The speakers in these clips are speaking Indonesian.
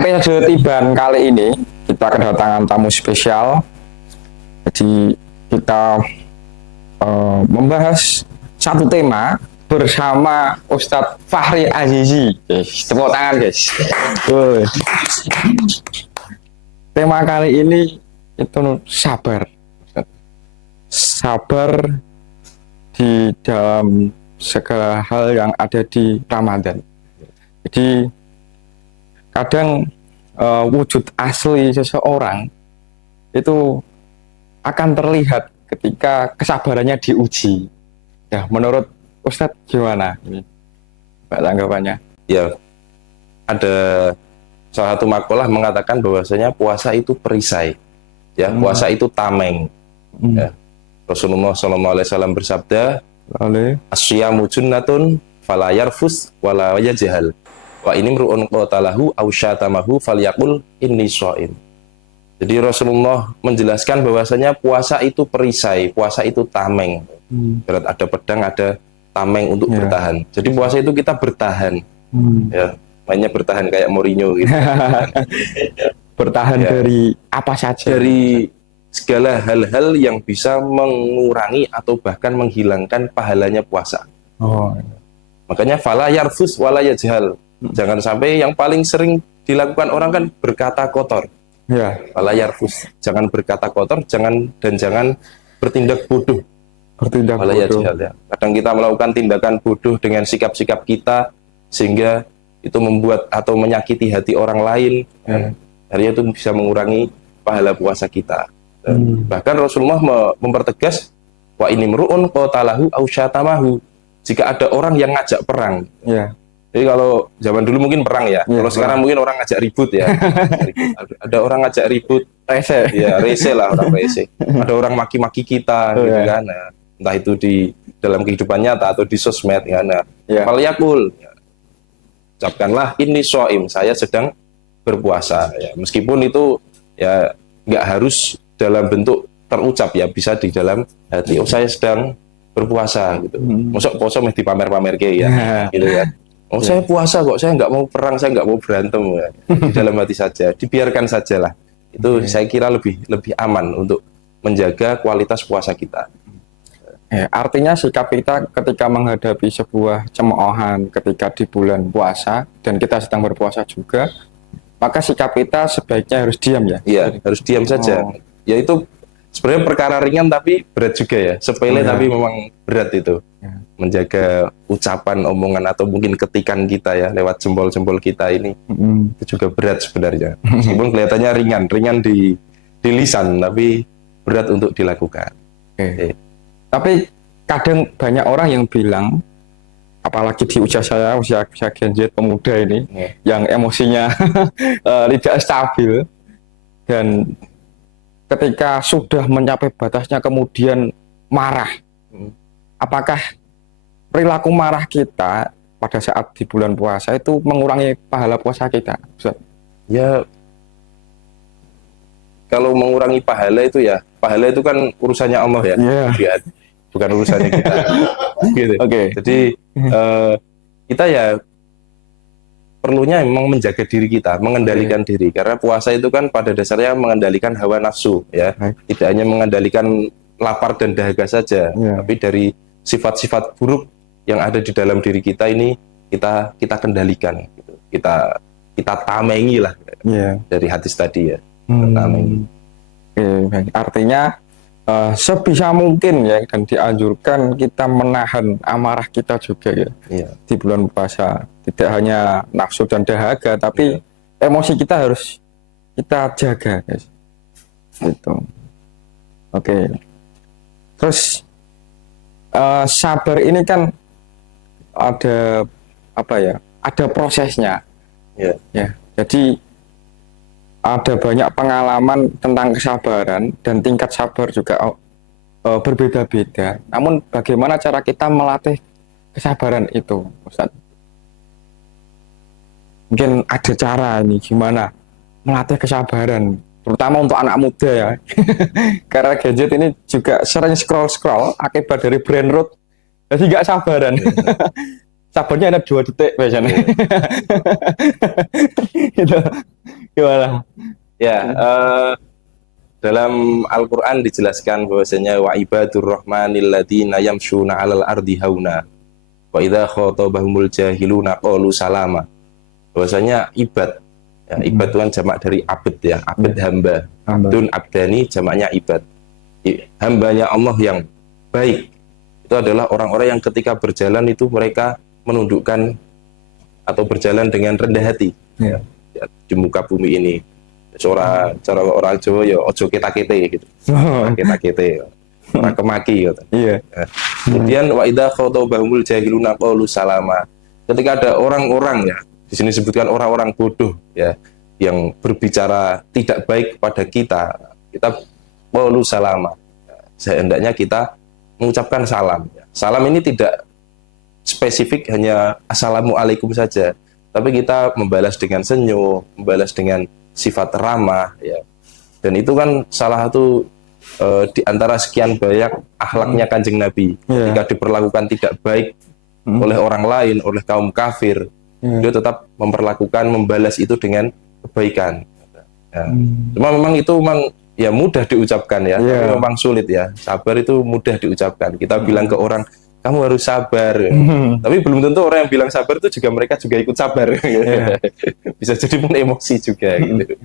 episode Tiban kali ini kita kedatangan tamu spesial. Jadi kita membahas satu tema bersama Ustadz Fahri Azizi. Tepuk tangan guys. Tema kali ini itu sabar. Sabar di dalam segala hal yang ada di Ramadan. Jadi kadang wujud asli seseorang itu akan terlihat ketika kesabarannya diuji. Ya, menurut Ustadz gimana ini Pak tanggapannya? Ya, ada salah satu makalah mengatakan bahwasanya puasa itu perisai, ya, puasa itu tameng. Ya. Rasulullah SAW bersabda, "Asyamu junnatun fala yarfus wala yajhal. Wa ini mru'un qatalahu aw syatamahu falyaqul inni shaim." Jadi Rasulullah menjelaskan bahwasanya puasa itu perisai, puasa itu tameng. Berat ada pedang, ada tameng untuk bertahan. Jadi puasa itu kita bertahan. Ya, mainnya bertahan kayak Mourinho gitu. Bertahan dari apa saja? Dari segala hal-hal yang bisa mengurangi atau bahkan menghilangkan pahalanya puasa. Makanya fala yarfus wala yajhal. Jangan sampai yang paling sering dilakukan orang kan berkata kotor. Ya. Fala yarfus, jangan berkata kotor, jangan bertindak bodoh. Bertindak fala bodoh. Yajhal, ya. Kadang kita melakukan tindakan bodoh dengan sikap-sikap kita sehingga itu membuat atau menyakiti hati orang lain. Akhirnya itu bisa mengurangi pahala puasa kita. Bahkan Rasulullah mempertegas, wa ini mru'un qatalahu aw syatamahu. Jika ada orang yang ngajak perang. Ya. Jadi kalau zaman dulu mungkin perang ya. Kalau sekarang mungkin orang ngajak ribut ya. Ada orang ngajak ribut, rese. Ya, rese lah, orang rese. Ada orang maki-maki kita gitu kan. Nah, entah itu di dalam kehidupan nyata atau di sosmed kan. Nah, falyaqul, ucapkanlah inni shaim, saya sedang berpuasa ya. Meskipun itu ya nggak harus dalam bentuk terucap ya, bisa di dalam hati. Oh, saya sedang berpuasa gitu. Masuk puasa mesti pamer-pamer ya, gitu kan. Oh, saya puasa kok, saya nggak mau perang, saya nggak mau berantem ya. Di dalam hati saja, dibiarkan sajalah. Itu saya kira lebih aman untuk menjaga kualitas puasa kita. Artinya sikap kita ketika menghadapi sebuah cemoohan ketika di bulan puasa dan kita sedang berpuasa juga, maka sikap kita sebaiknya harus diam ya? Iya, harus diam saja. Ya itu sebenarnya perkara ringan tapi berat juga ya, sepele tapi memang berat itu. Menjaga ucapan, omongan atau mungkin ketikan kita ya lewat jempol-jempol kita ini itu juga berat sebenarnya. Meskipun kelihatannya ringan di lisan tapi berat untuk dilakukan. Tapi kadang banyak orang yang bilang, apalagi di usia Gen Z pemuda ini yang emosinya tidak stabil dan ketika sudah mencapai batasnya kemudian marah. Apakah perilaku marah kita pada saat di bulan puasa itu mengurangi pahala puasa kita? Ya, kalau mengurangi pahala itu ya, pahala itu kan urusannya Allah ya, bukan urusannya kita. Gitu. Jadi kita ya perlunya memang menjaga diri kita, mengendalikan diri, karena puasa itu kan pada dasarnya mengendalikan hawa nafsu ya, tidak hanya mengendalikan lapar dan dahaga saja, tapi dari sifat-sifat buruk yang ada di dalam diri kita ini kita kendalikan, gitu. kita tamengi lah dari hadis tadi ya. Artinya sebisa mungkin ya dan dianjurkan kita menahan amarah kita juga ya, di bulan puasa. Tidak hanya nafsu dan dahaga, tapi emosi kita harus kita jaga, guys. Gitu. Terus sabar ini kan ada apa ya? Ada prosesnya. Ya. Jadi ada banyak pengalaman tentang kesabaran dan tingkat sabar juga berbeda-beda. Namun bagaimana cara kita melatih kesabaran itu, Ustaz? Mungkin ada cara ini gimana melatih kesabaran, terutama untuk anak muda ya. Karena gadget ini juga sering scroll akibat dari brain rot, jadi nggak sabaran. Sabarnya ada 2 detik biasanya. Gitu. Gimana? Ya, dalam Al-Quran dijelaskan bahwasanya wa ibadur rahmanil ladzina yamshuna 'alal ardi hauna wa idza khatabahumul jahiluna qalu salama. Bahwasanya ibad, ya, ibad itu kan jamak dari abd ya, abd hamba. Abdun abdani jamaknya ibad. Hambanya Allah yang baik itu adalah orang-orang yang ketika berjalan itu mereka menundukkan atau berjalan dengan rendah hati ya, di muka bumi ini. Cara orang Jawa ya ojo kete-kete gitu. Kete-kete. Ora kemaki gitu. Iya. Kemudian wa idza khatabahumul jahiluna qalu salama. Ketika ada orang-orang ya, di sini disebutkan orang-orang bodoh ya yang berbicara tidak baik kepada kita, kita qalu salama. Sehendaknya kita mengucapkan salam. Salam ini tidak spesifik hanya assalamualaikum saja, tapi kita membalas dengan senyum, membalas dengan sifat ramah ya. Dan itu kan salah satu di antara sekian banyak akhlaknya Kanjeng Nabi. Ketika diperlakukan tidak baik oleh orang lain, oleh kaum kafir, dia tetap membalas itu dengan kebaikan ya. Cuma memang itu memang ya mudah diucapkan ya, tapi memang sulit ya. Sabar itu mudah diucapkan. Kita bilang ke orang kamu harus sabar. Tapi belum tentu orang yang bilang sabar itu mereka juga ikut sabar. Bisa jadi pun emosi juga gitu.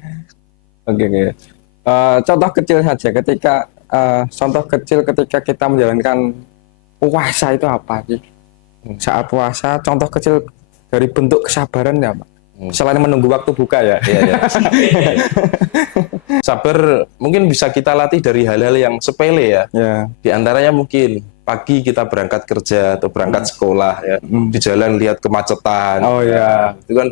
Oke. Contoh kecil saja ketika kita menjalankan puasa itu apa sih? Saat puasa, contoh kecil dari bentuk kesabaran ya, Pak. Selain menunggu waktu buka ya. Sabar mungkin bisa kita latih dari hal-hal yang sepele ya. Di antaranya mungkin pagi kita berangkat kerja atau berangkat sekolah ya, di jalan lihat kemacetan. Itu kan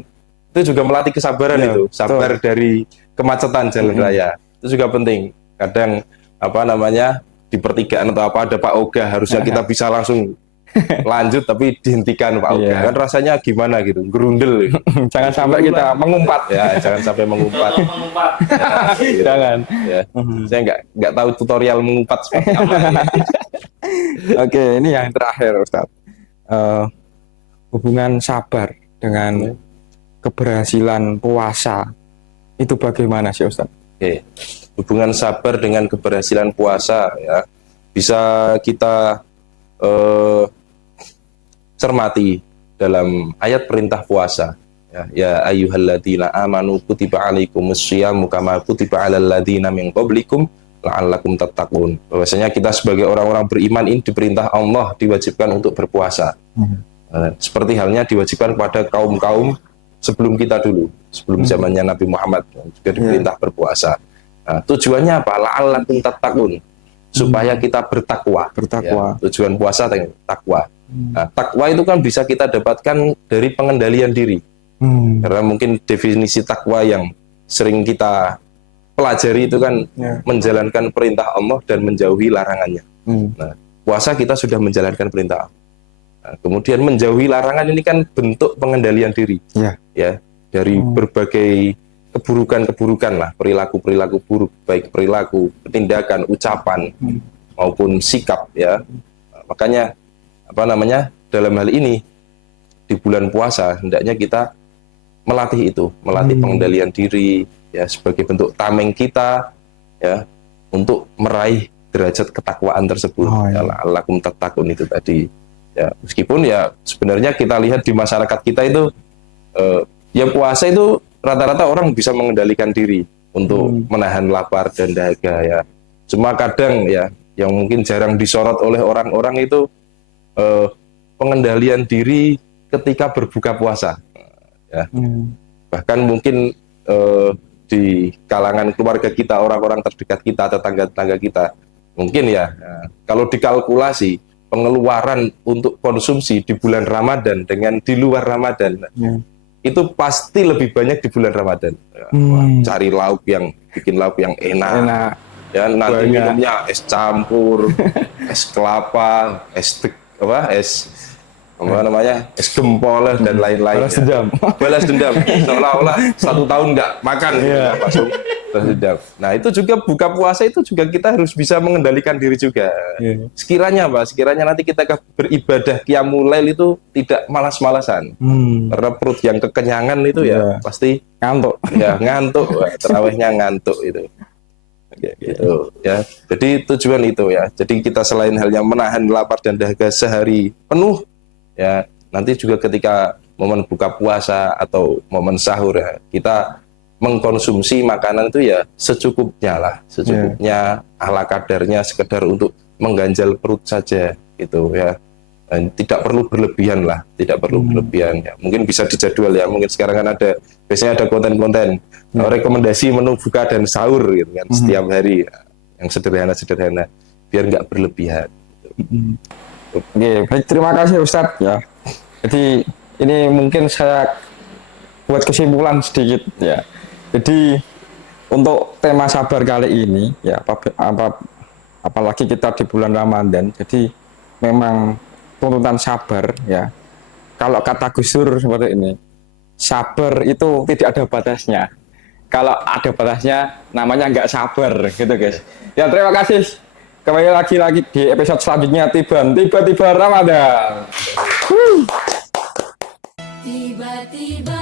itu juga melatih kesabaran itu. Sabar dari kemacetan jalan raya. Itu juga penting. Kadang di pertigaan atau ada Pak Oga, harusnya kita bisa langsung lanjut tapi dihentikan Pak Oga. Kan rasanya gimana gitu, gerundel gitu. Jangan sampai kita mengumpat ya, jangan sampai mengumpat. Gitu. Jangan. Ya. Saya nggak tahu tutorial mengumpat seperti apa. Oke, ini yang terakhir Ustaz. Hubungan sabar dengan keberhasilan puasa itu bagaimana sih Ustaz? Oke. Hubungan sabar dengan keberhasilan puasa ya bisa kita cermati dalam ayat perintah puasa ya ayyuhalladzina amanu kutiba alaikumus syiyamu kama kutiba alal ladzina min qablikum la'allakum tattaqun. Bahwasanya kita sebagai orang-orang beriman ini diperintah Allah diwajibkan untuk berpuasa. Seperti halnya diwajibkan kepada kaum-kaum sebelum kita dulu, sebelum zamannya Nabi Muhammad juga diperintah berpuasa. Nah, tujuannya apa? La'allakum tattaqun. Supaya kita bertakwa. Ya, tujuan puasa takwa. Nah, takwa itu kan bisa kita dapatkan dari pengendalian diri. Karena mungkin definisi takwa yang sering kita pelajari itu kan menjalankan perintah Allah dan menjauhi larangannya. Nah, puasa kita sudah menjalankan perintah Allah. Nah, kemudian menjauhi larangan ini kan bentuk pengendalian diri. Ya, dari berbagai keburukan-keburukan lah, perilaku-perilaku buruk, baik perilaku, tindakan, ucapan maupun sikap ya. Makanya dalam hal ini di bulan puasa hendaknya kita melatih itu, melatih pengendalian diri ya sebagai bentuk tameng kita ya untuk meraih derajat ketakwaan tersebut. La'allakum tattaqun itu tadi. Ya, meskipun ya sebenarnya kita lihat di masyarakat kita itu ya puasa itu rata-rata orang bisa mengendalikan diri untuk menahan lapar dan dahaga ya. Cuma kadang ya yang mungkin jarang disorot oleh orang-orang itu pengendalian diri ketika berbuka puasa. Ya. Bahkan mungkin di kalangan keluarga kita, orang-orang terdekat kita, tetangga-tetangga kita, mungkin ya kalau dikalkulasi pengeluaran untuk konsumsi di bulan Ramadan dengan di luar Ramadan itu pasti lebih banyak di bulan Ramadan. Wah, cari bikin lauk yang enak. Ya, nanti minumnya es campur, es kelapa, es apa namanya, es gempol dan lain-lain. Balas dendam. Balas dendam. Seolah-olah 1 tahun nggak makan, gitu, Iya. langsung balas dendam. Nah itu juga buka puasa itu juga kita harus bisa mengendalikan diri juga. Iya. Sekiranya Pak, sekiranya nanti kita beribadah qiyamul lail itu tidak malas-malasan. Karena perut yang kekenyangan itu ya Iya. pasti Ngantuk. ya ngantuk, Pak. Terawihnya ngantuk itu. Gitu ya. Jadi tujuan itu ya. Jadi kita selain halnya menahan lapar dan dahaga sehari penuh ya, nanti juga ketika momen buka puasa atau momen sahur ya, kita mengkonsumsi makanan itu ya secukupnya lah, secukupnya, ala kadarnya, sekedar untuk mengganjal perut saja gitu ya. Dan tidak perlu berlebihan lah, tidak perlu berlebihan ya. Mungkin bisa dijadwal ya. Mungkin sekarang kan biasanya ada konten-konten rekomendasi menu buka dan sahur gitu kan setiap hari ya, yang sederhana-sederhana biar nggak berlebihan. Oke, baik, terima kasih Ustadz ya. Jadi ini mungkin saya buat kesimpulan sedikit ya. Jadi untuk tema sabar kali ini ya, apalagi kita di bulan Ramadan, jadi memang tuntutan sabar ya. Kalau kata Gus Dur seperti ini, sabar itu tidak ada batasnya. Kalau ada batasnya namanya nggak sabar gitu guys. Ya terima kasih. Kembali lagi di episode selanjutnya tiba-tiba Ramadan. Tiba-tiba